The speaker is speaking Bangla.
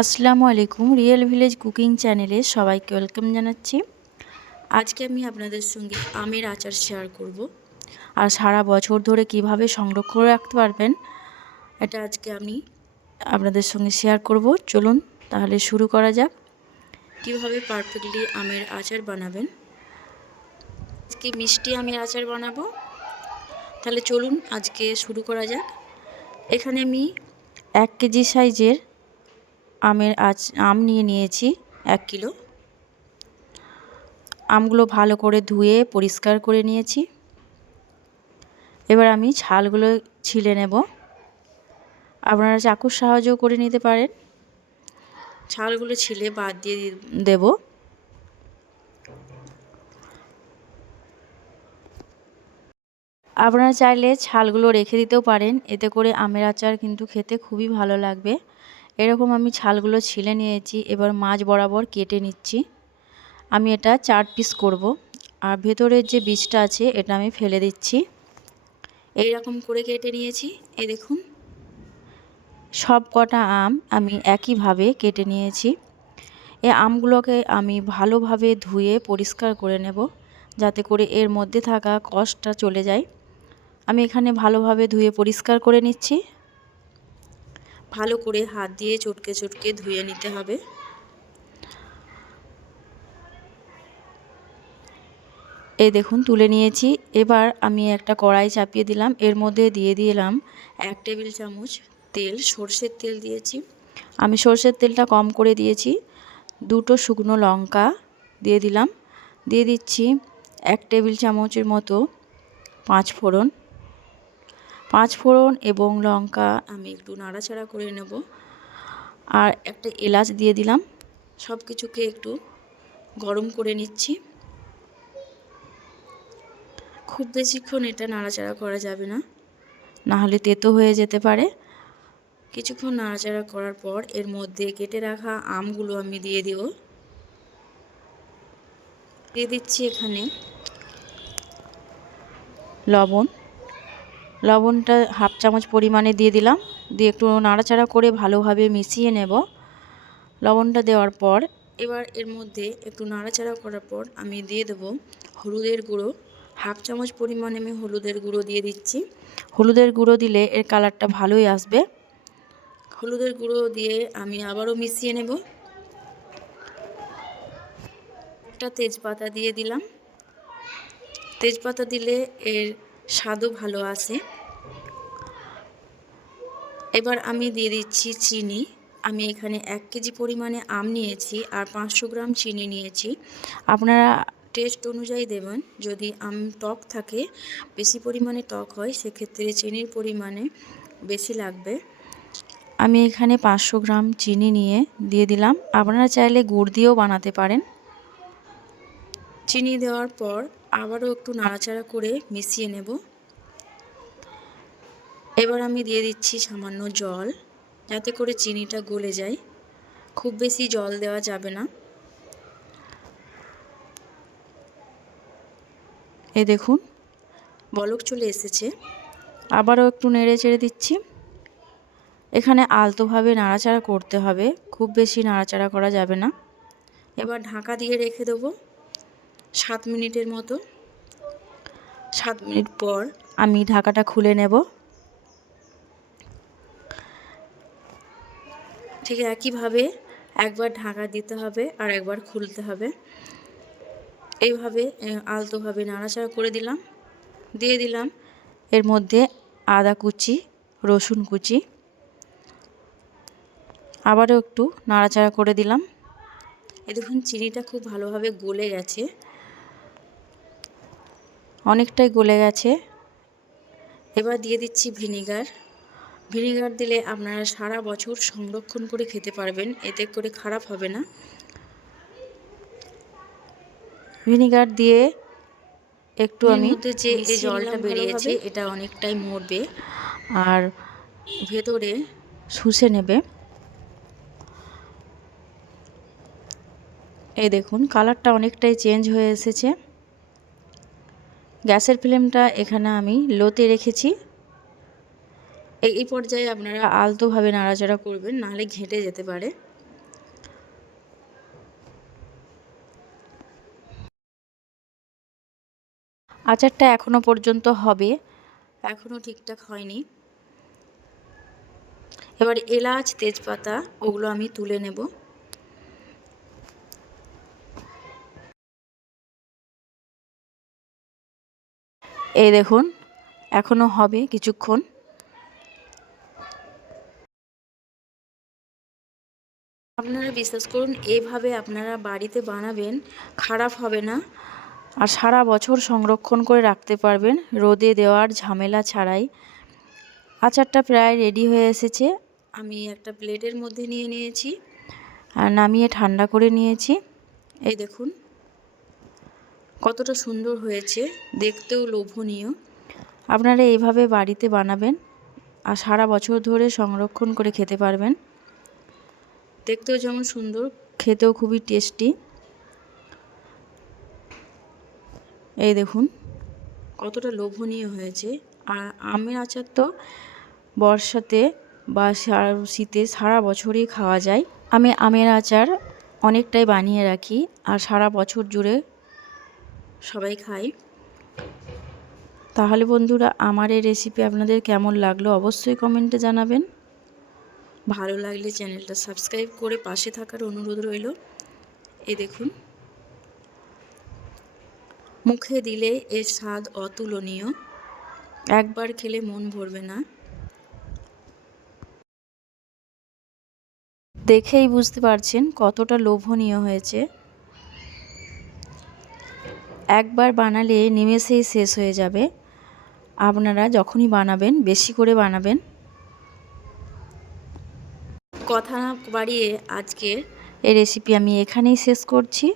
আসসালামু আলাইকুম। রিয়েল ভিলেজ কুকিং চ্যানেলে সবাইকে ওয়েলকাম জানাচ্ছি। আজকে আমি আপনাদের সঙ্গে আমের আচার শেয়ার করব, আর সারা বছর ধরে কিভাবে সংরক্ষণ করে রাখতে পারবেন এটা আজকে আমি আপনাদের সঙ্গে শেয়ার করব। চলুন তাহলে শুরু করা যাক। কিভাবে পারফেক্টলি আমের আচার বানাবেন। আজকে মিষ্টি আমের আচার বানাবো, তাহলে চলুন আজকে শুরু করা যাক। এখানে আমি 1 কেজি সাইজের আম নিয়েছি 1 কিলো। আমগুলো ভালো করে ধুয়ে পরিষ্কার করে নিয়েছি। এবার আমি ছালগুলো ছিলে নেব। আপনারা চাকুর সাহায্যেও করে নিতে পারেন। ছালগুলো ছিলে বাদ দিয়ে দেব। আপনারা চাইলে ছালগুলো রেখে দিতেও পারেন, এতে করে আমের আচার কিন্তু খেতে খুবই ভালো লাগবে। এরকম আমি ছালগুলো ছিলে নিয়েছি। এবার মাঝ বরাবর কেটে নিচ্ছি। আমি এটা 4 পিস করব, আর ভেতরের যে বীজটা আছে এটা আমি ফেলে দিচ্ছি। এই রকম করে কেটে নিয়েছি। এই দেখুন, সব কটা আম আমি একইভাবে কেটে নিয়েছি। এই আমগুলোকে আমি ভালোভাবে ধুয়ে পরিষ্কার করে নেব, যাতে করে এর মধ্যে থাকা কষটা চলে যায়। আমি এখানে ভালোভাবে ধুয়ে পরিষ্কার করে নিচ্ছি। ভালো করে হাত দিয়ে চটকে চটকে ধুয়ে নিতে হবে। এই দেখুন তুলে নিয়েছি। এবার আমি একটা কড়াই চাপিয়ে দিলাম। এর মধ্যে দিয়ে দিলাম 1 টেবিল চামচ তেল, সর্ষের তেল দিয়েছি। আমি সর্ষের তেলটা কম করে দিয়েছি। 2টো শুকনো লঙ্কা দিয়ে দিলাম। দিয়ে দিচ্ছি 1 টেবিল চামচের মতো 5 ফোড়ন। 5 ফোড়ন এবং লঙ্কা আমি একটু নাড়াচাড়া করে নেব। আর একটা এলাচ দিয়ে দিলাম। সব কিছুকে একটু গরম করে নিচ্ছি। খুব বেশিক্ষণ এটা নাড়াচাড়া করা যাবে না, নাহলে তেতো হয়ে যেতে পারে। কিছুক্ষণ নাড়াচাড়া করার পর এর মধ্যে কেটে রাখা আমগুলো আমি দিয়ে দিচ্ছি এখানে লবণটা 1/2 চামচ পরিমাণে দিয়ে দিলাম। দিয়ে একটু নাড়াচাড়া করে ভালোভাবে মিশিয়ে নেব। লবণটা দেওয়ার পর এবার এর মধ্যে একটু নাড়াচাড়া করার পর আমি দিয়ে দেব হলুদের গুঁড়ো। 1/2 চামচ পরিমাণে আমি হলুদের গুঁড়ো দিয়ে দিচ্ছি। হলুদের গুঁড়ো দিলে এর কালারটা ভালোই আসবে। হলুদের গুঁড়ো দিয়ে আমি আবারও মিশিয়ে নেব। একটা তেজপাতা দিয়ে দিলাম। তেজপাতা দিলে এর স্বাদও ভালো আসে। এবার আমি দিয়ে দিচ্ছি চিনি। আমি এখানে 1 কেজি পরিমাণে আম নিয়েছি আর 500 গ্রাম চিনি নিয়েছি। আপনারা টেস্ট অনুযায়ী দেবেন। যদি আম টক থাকে, বেশি পরিমাণে টক হয়, সেক্ষেত্রে চিনির পরিমাণে বেশি লাগবে। আমি এখানে 500 গ্রাম চিনি নিয়ে দিয়ে দিলাম। আপনারা চাইলে গুড় দিয়েও বানাতে পারেন। চিনি দেওয়ার পর আবারও একটু নাড়াচাড়া করে মিশিয়ে নেব। এবার আমি দিয়ে দিচ্ছি সামান্য জল, যাতে করে চিনিটা গলে যায়। খুব বেশি জল দেওয়া যাবে না। এই দেখুন বলক চলে এসেছে। আবারও একটু নেড়ে চেড়ে দিচ্ছি। এখানে আলতোভাবে নাড়াচাড়া করতে হবে, খুব বেশি নাড়াচাড়া করা যাবে না। এবার ঢাকা দিয়ে রেখে দেবো 7 মিনিটের মতো। 7 মিনিট পর আমি ঢাকাটা খুলে নেব। ঠিক একইভাবে একবার ঢাকা দিতে হবে আর একবার খুলতে হবে। এইভাবে আলতোভাবে নাড়াচাড়া করে দিলাম। দিয়ে দিলাম এর মধ্যে আদা কুচি, রসুন কুচি। আবারও একটু নাড়াচাড়া করে দিলাম। এই দেখুন চিনিটা খুব ভালোভাবে গলে গেছে, অনেকটাই গলে গেছে। এবার দিয়ে দিচ্ছি ভিনিগার। ভিনিগার দিলে আপনারা সারা বছর সংরক্ষণ করে খেতে পারবেন, এতে করে খারাপ হবে না। ভিনিগার দিয়ে একটু আমি যে এই জলটা বেরিয়েছে এটা অনেকটাই মরবে আর ভেতরে শুষে নেবে। এই দেখুন কালারটা অনেকটাই চেঞ্জ হয়ে এসেছে। গ্যাসের ফ্লেমটা এখানে আমি লোতে রেখেছি। এই পর্যায়ে আপনারা আলতোভাবে নাড়াচাড়া করবেন, নাহলে ঘেঁটে যেতে পারে। আচারটা এখনও পর্যন্ত হবে, এখনও ঠিকঠাক হয়নি। এবার এলাচ তেজপাতা ওগুলো আমি তুলে নেব। এই দেখুন এখনও হবে কিছুক্ষণ। আপনারা বিশ্বাস করুন, এভাবে আপনারা বাড়িতে বানাবেন, খারাপ হবে না আর সারা বছর সংরক্ষণ করে রাখতে পারবেন রোদে দেওয়ার ঝামেলা ছাড়াই। আচারটা প্রায় রেডি হয়ে এসেছে। আমি একটা প্লেটের মধ্যে নিয়ে নিয়েছি আর নামিয়ে ঠান্ডা করে নিয়েছি। এই দেখুন কতটা সুন্দর হয়েছে, দেখতেও লোভনীয়। আপনারা এইভাবে বাড়িতে বানাবেন আর সারা বছর ধরে সংরক্ষণ করে খেতে পারবেন। দেখতেও যেমন সুন্দর, খেতেও খুবই টেস্টি। এই দেখুন কতটা লোভনীয় হয়েছে। আর আমের আচার তো বর্ষাতে বা শীতে সারা বছরই খাওয়া যায়। আমি আমের আচার অনেকটাই বানিয়ে রাখি আর সারা বছর জুড়ে সবাই খায়। তাহলে বন্ধুরা, আমার এই রেসিপি আপনাদের কেমন লাগলো অবশ্যই কমেন্টে জানাবেন। ভালো লাগলে চ্যানেলটা সাবস্ক্রাইব করে পাশে থাকার অনুরোধ রইল। এই দেখুন মুখে দিলে এর স্বাদ অতুলনীয়, একবার খেলে মন ভরবে না। দেখেই বুঝতে পারছেন কতটা লোভনীয় হয়েছে। একবার বানালে নিমেষেই শেষ হয়ে যাবে। আপনারা যখনই বানাবেন বেশি করে বানাবেন। কথা না বাড়িয়ে আজকের এই রেসিপি আমি এখানেই শেষ করছি।